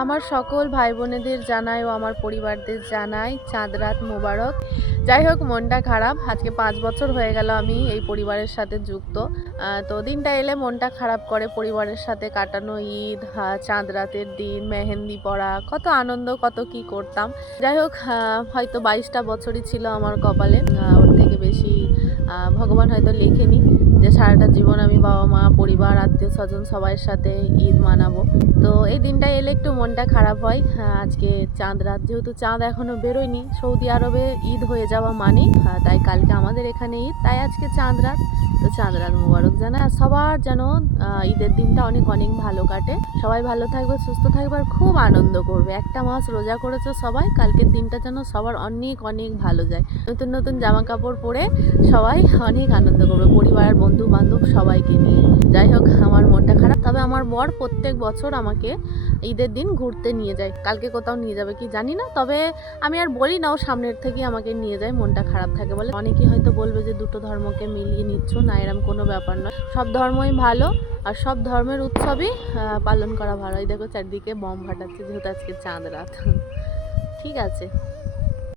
আমার সকল ভাই বোনেদের জানাই ও আমার পরিবারদের জানাই চাঁদ রাত মোবারক। যাই হোক, মনটা খারাপ। আজকে 5 বছর হয়ে গেল আমি এই পরিবারের সাথে যুক্ত। তো দিনটা এলে মনটা খারাপ করে। পরিবারের সাথে কাটানো ঈদ, চাঁদ রাতের দিন, মেহেন্দি পরা, কত আনন্দ, কত কি করতাম। যাই হোক, হয়তো 22টা বছরই ছিল আমার কপালে। ওর থেকে বেশি ভগবান হয়তো লেখেনি যে সারাটা জীবন আমি বাবা মা পরিবার আত্মীয় স্বজন সবার সাথে ঈদ মানাবো। তো এই দিনটা এলে একটু মনটা খারাপ হয়। আজকে চাঁদ রাত, যেহেতু চাঁদ এখনো বেরোয়নি, সৌদি আরবে ঈদ হয়ে যাওয়া মানেই তাই কালকে আমাদের এখানে ঈদ, তাই আজকে চাঁদ রাত। তো চাঁদ রাত মোবারক জানা সবার, যেন ঈদের দিনটা অনেক অনেক ভালো কাটে। সবাই ভালো থাকবে, সুস্থ থাকবে, আর খুব আনন্দ করবে। একটা মাস রোজা করেছে সবাই, কালকের দিনটা যেন সবার অনেক অনেক ভালো যায়। নতুন নতুন জামা কাপড় পরে সবাই অনেক আনন্দ করবে, পরিবার বন্ধু বান্ধব সবাইকে নিয়ে। যাই হোক, আমার মনটা খারাপ। তবে আমার বর প্রত্যেক বছর আমাকে ঈদের দিন ঘুরতে নিয়ে যায়। কালকে কোথাও নিয়ে যাবে কি জানি না, তবে আমি আর বলি না, ও সামনের থেকে আমাকে নিয়ে যায়। মনটা খারাপ থাকে বলে। অনেকেই হয়তো বলবে যে দুটো ধর্মকে মিলিয়ে নিচ্ছ, না, এরম কোনো ব্যাপার নয়। সব ধর্মই ভালো, আর সব ধর্মের উৎসবই পালন করা ভালো। এই দেখো চারদিকে বম ফাটাচ্ছে, যেহেতু আজকে চাঁদ রাত। ঠিক আছে।